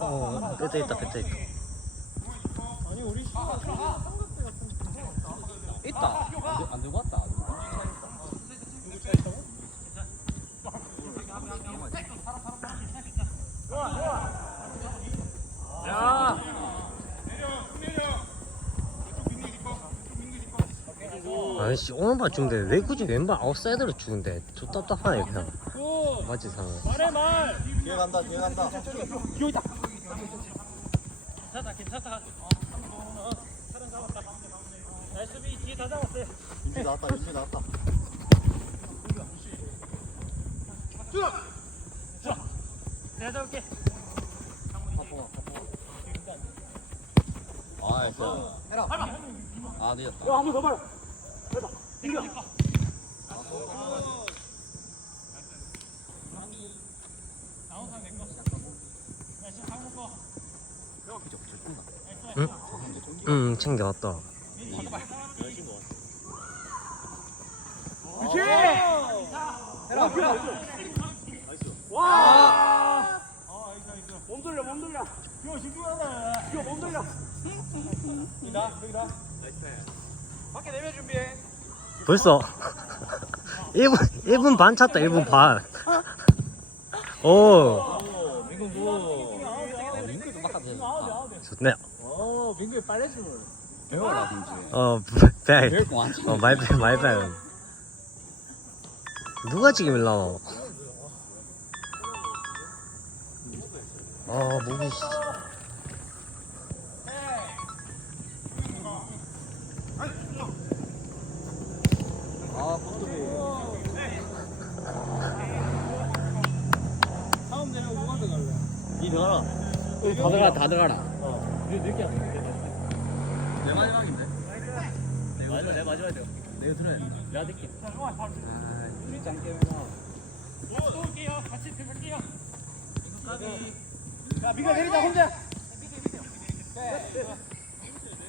어, 뺐다 있다, 뺐다 있다. 아니 우리 시간 삼각대 같은 거 있다. 안, 들- 안 들고 왔다. 누구 차 있다고? 야. 아이씨, 오른발 주는데 왜 굳이 왼발 아웃사이드로 주는데? 저 답답하네, 그냥. 굿. 맞지, 상은. 말해 말. 뒤에 간다. 뒤에 간다. 괜찮다 괜찮다. 어, 어, 사람 잡았다. 나이스 수비 뒤에 다 잡았어. 인지 나왔다. 인지 나왔다. 내가 잡을게. 아, 했어. 해라. 아, 늦었다. 한번 더 봐라. 뛰어. 응, 챙겨왔다. 그렇지. 해라. 와. 몸 돌려 몸 돌려. 이거 집중하네. 이거 몸 돌려. 이다 여기다. 밖에 내면 준비해. 벌써 1분, 1분 반 찼다, 1분 반. 오, 민구 뭐. 민구 좀 바꿔 좋네. 어 민규 빨래줄. 배워라, 민지. 어, 백. 배울 거 많지. 어, 말배, 말배. 누가 지금 일나와? 아, 목이, 들어가, 다 들어가라. 어. 늦게. 내 마지막인데? 마지막 내 마지막이야. 내가 들어야 돼. 내가 늦게. 아, 우리 짱 깨면 또 올게요. 같이. 자, 민규 내리자 혼자.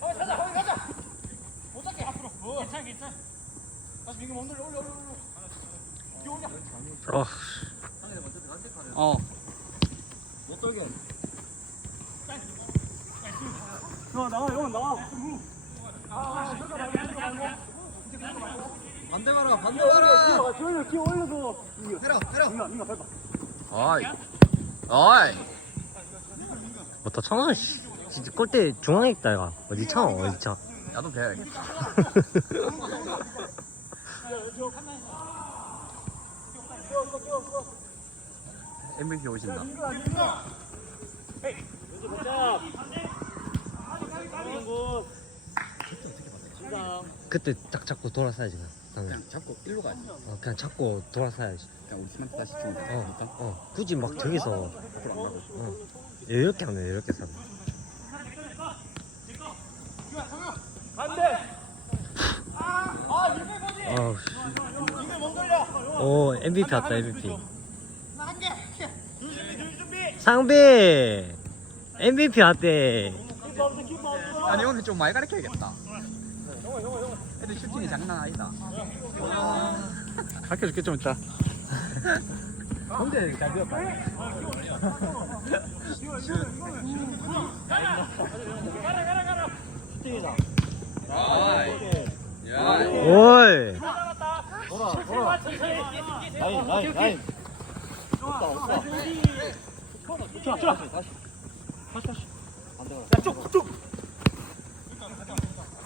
거기 가자, 거기 가자. 못 잡게 앞으로. 괜찮아, 괜찮아. 다시 민규 몸 돌려, 올려, 올려, 올려. 올려. 어, 어. 못 돌게. 형 나와, 형 나와. 아, 반대 가라, 반대 가라. 기어, 기어, 기어 올려서. 해라, 해라. 민규, 민규 밟아. 어이. 어이. 뭐다 청아, 씨. 진짜 골대 중앙에 있다, 이가. 어디 차, 어디 차. 나도 배워야겠다. MVP 오신다. 자. 그때 딱 잡고 돌아서야지, 그냥. 그냥 잡고 일로 가야지. 어, 그냥 잡고 돌아서야지. 그냥 우리 팀한테 다시 주면 돼. 어, 일단 어. 굳이 막 저기서, 앞으로 안 가고. 어. 이렇게 하면 이렇게 사. 반대. 아, 몸 돌려. 오, MVP 왔다, MVP. 둘 준비, 둘 준비. 상비! MVP 왔대. 아니 오늘 좀 많이 가르쳐야겠다. 애들 슈팅이 장난 아니다. 가르쳐줄게 좀 이따. 근데 잘 배웠다. 가라 가라 가라. 슈팅이다. 오이! 돌아 돌아. 라인 라인 라인. 없다 없다. 좋아 좋아. 다시 다시 다시. 야, 쭉 쭉.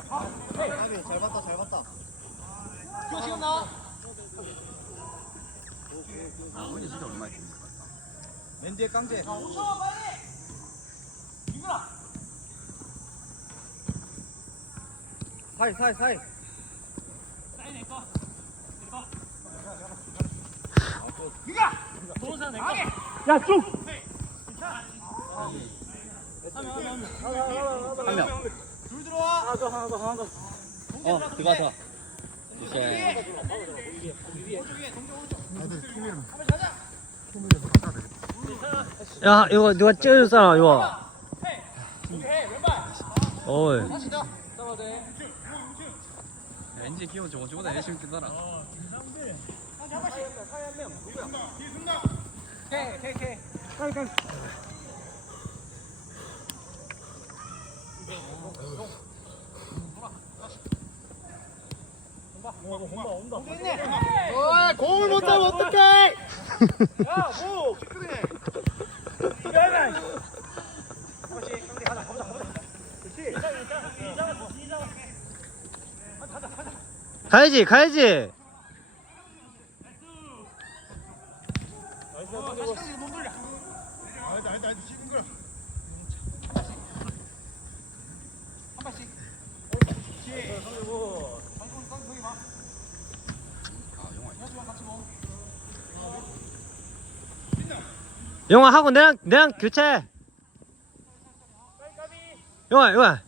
잘 봤다 잘 봤다. 쭉 지금 나. 아, 운이 진짜 얼마나 좋은 것 같다. 맨 뒤에 깡제. 사이 사이 사이. 도사 내 거. 야 쭉. 한 명. 둘 들어와. 하나 더 하나 더 하나 더. 어 들어가자. 이제 야, 이거 누가 찍어줬잖아, 이거. 어이. 왠지 기분 좋고 저보다 열심히 뛰더라. 아, 공을 못 잡으면 어떡해! 집중해. 가야지 가야지 영화 하고 내랑 내랑 교체 영화 영화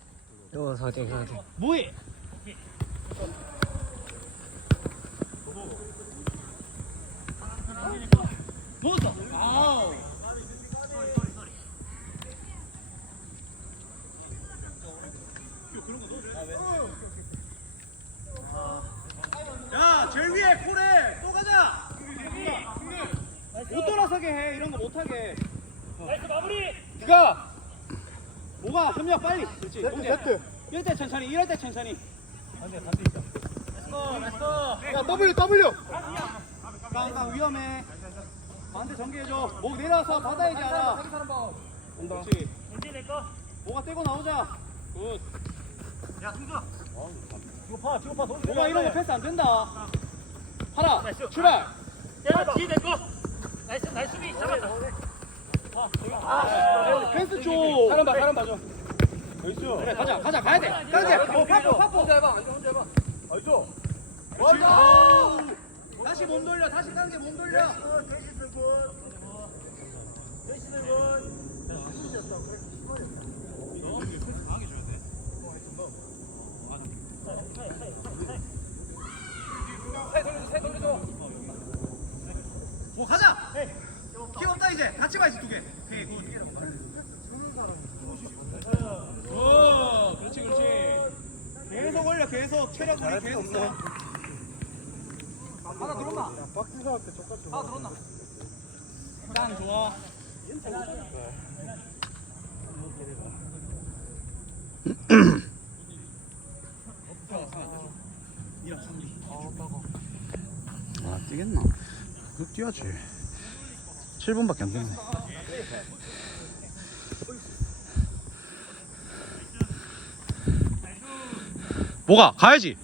영화 사팅 사팅 뭐해? 먹었어. 아우. 야, 제일 위에 콜에 또 가자. 못 돌아서게 해. 이런 거 못하게. 나이스 마무리. 네가 뭐가? 협력 빨리. 그렇지. 동재. 이럴 때 천천히. 이럴 때 천천히. 야 W W. 깡깡 위험해. 반대 전개해줘. 목 내려서 받아야지 알아 온다. 그렇지. 뭐가 떼고 나오자. 굿 야 승주야. 이거 봐 이거 봐 뭐가 이런 거 패스 안 된다. 하라 출발. 야, 뒤에 내 거. 나이스, 나이스 수비 잡았다. 아, 패스 줘 사람 봐 사람 봐줘 나이스 그래 가자 가자 가야 돼 가야 돼 어, 파포 파포 혼자 해봐 혼자 해봐 나이스 다시 몸 돌려 다시 당겨 몸 돌려 오 가자 키 없다 이제 같이 가야지 두개 오케이 굿 오, 그렇지 그렇지 계속 올려 계속 올려 계속 써 하나 들었나? 하나 들었나? 짱 좋아. 아 뛰겠나? 그 뛰어야지. 7분밖에 안 되네. 뭐가? 가야지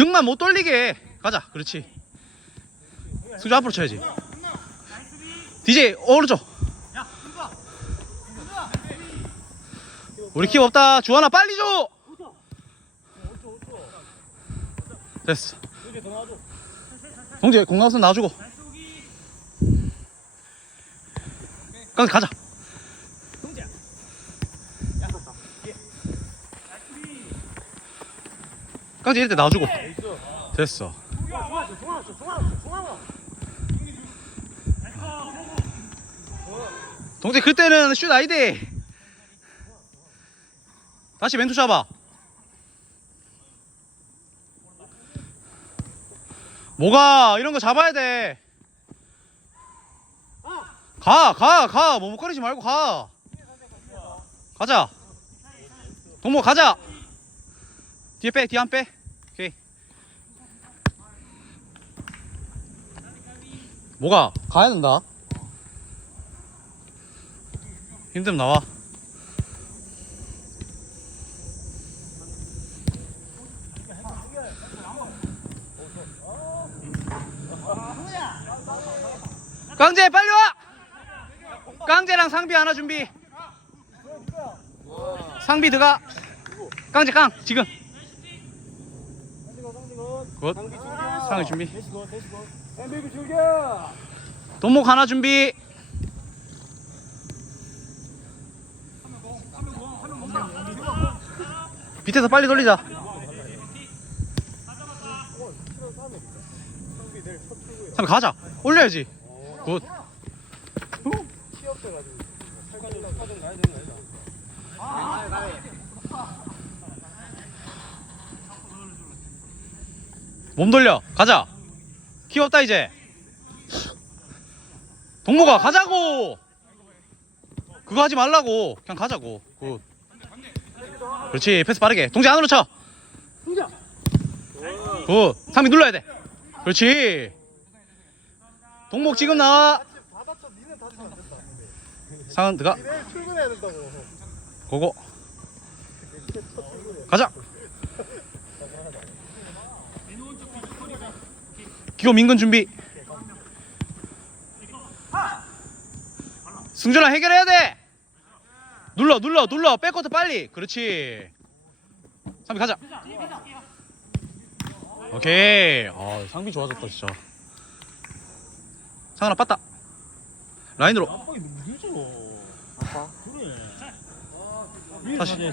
등만 못 돌리게 해. 가자. 그렇지. 수주 앞으로 쳐야지. DJ 오른쪽. 우리 킵 없다. 주하나 빨리 줘! 됐어. 동재 공 나왔으면 놔주고. 깡 가자 이럴 때 놔주고 됐어 동재 그때는 슛 아이디 다시 멘투 잡아 뭐가 이런 거 잡아야 돼. 가, 가, 가. 머뭇거리지 말고 가. 가자. 동모 가자. 뒤에 빼, 뒤에 안 빼. 오케이. 뭐가 가야 된다. 힘들면 나와. 깡재 빨리 와! 깡재랑 상비 하나 준비. 상비 들어가. 깡재 깡 지금. 굿. 상을 준비. 돈목 하나 준비. 밑에서 빨리 돌리자. 상비 가자. 올려야지. 굿. 몸 돌려. 가자. 키 없다 이제. 동무가 가자고. 그거 하지 말라고. 그냥 가자고. 굿. 그렇지 패스 빠르게 동재 안으로 쳐 굿. 상비 눌러야 돼 그렇지 동목 지금 나와 상은 들어가 고고 가자 기호 민근 준비. 승준아 해결해야 돼. 눌러 눌러 눌러. 백코트 빨리. 그렇지. 상비 가자. 오케이. 아 상비 좋아졌다 진짜. 상은아 빠따. 라인으로. 다시.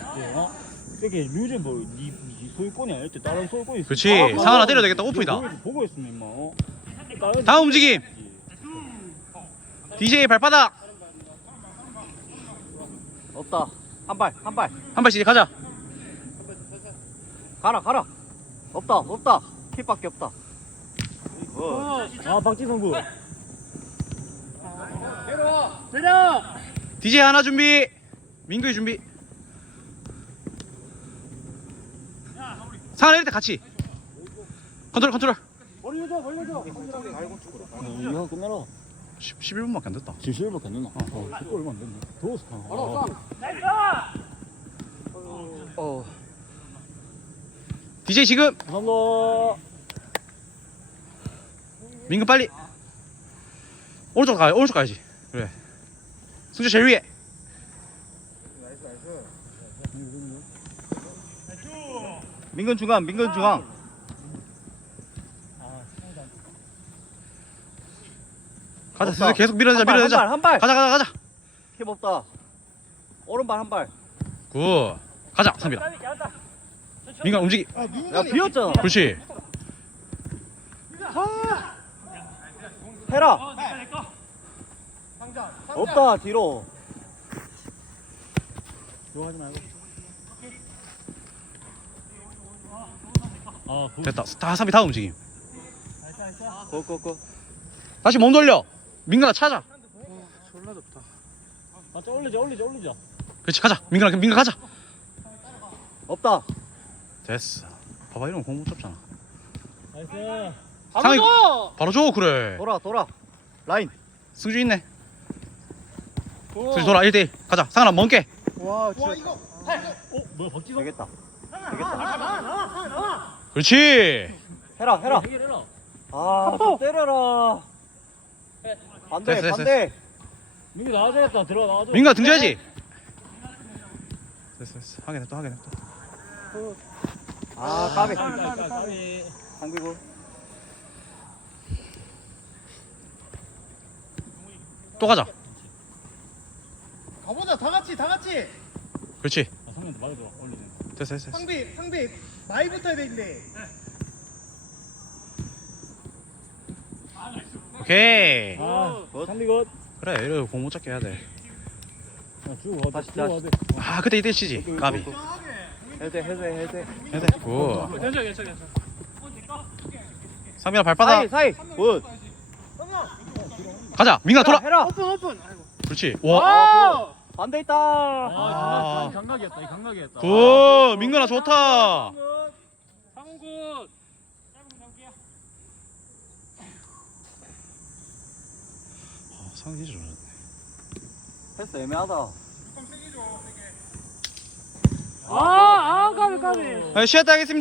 이게 뮤즈 뭐, 니, 니 소유권이 아닐 때 다른 소유권이 있어. 그렇지. 상은아 때려야 되겠다. 오프이다. 보고 있으면 임마. 어? 다른 다음 움직임. DJ 발바닥. 없다. 한 발 한 발. 한 발씩 가자. 가라 가라. 없다 없다. 킥밖에 없다. 아, 박지성구. DJ 하나 준비. 민규 준비 상은 이럴 때 같이. 컨트롤 컨트롤. 벌려줘 벌려줘 이거 끝내라. 10, 11분밖에 안 됐다. 지금 실버밖에 안 되나? 어, 그거 얼마 안 됐네. 더웠어. 아, 어 DJ 지금. 감사합니다. 민규 빨리. 오른쪽 가야 오른쪽 가야지. 그래. 승주 제일 위에 민근 중앙 민근 중앙. 가자 없다. 승주 계속 밀어내자 밀어내자. 한발 가자 가자 가자. 힙 없다. 오른발 한 발. 굿 가자 상빈아 민규 움직이. 야 비었잖아. 그렇지. 해라. 없다 뒤로. 좋아하지 말고. 아, 그, 됐다. 다 상비 다음 움직임. 고고고. 다시 몸 돌려. 민규나 찾아. 아, 저 올리자, 올리자, 올리자. 그렇지 가자. 민규나 민규 가자. 없다. 됐어. 봐봐 이러면 공못 잡잖아. 나이스. 상이 바로 줘 그래. 돌아 돌아. 라인. 승주 있네. 승주 돌아 1대1 가자. 상현아 멍게. 와 진짜 어, 뭐야, 박지성? 되겠다. 되겠다 그렇지. 해라 해라. 해결해라. 아 좀 때려라. 반대 됐어, 됐어, 반대. 민규 나와줘야겠다. 들어가, 나와줘. 민규가 등져야지. 됐어 됐어. 하게 냅둬 하게 냅둬 아 까비. 까비. 상비고. 또 가자. 가보자. 다 같이 다 같이. 그렇지. 아, 됐어 됐어. 상비 상비 많이 붙어야 되는데. 오케이. 아, 상비 굿. 그래 이래 공못 잡게 해야 주고 가. 다시, 다시. 가. 그때 이때 치지 까비. 해제 해제 해제 해야 돼 굿. 괜찮아 괜찮아 괜찮아. 상민아 사이 발바닥. 사이 굿. 가자 민규가 돌아. 해라. 오픈 오픈. 그렇지. 와. 아 반대 있다. 아. 감각이었다, 이 감각이었다. 굿. 민규나 좋다. 상 굿. 아, 진짜 좋네. 패스 애매하다. 아 아 까비 까비. 아, 쉬었다 하겠습니다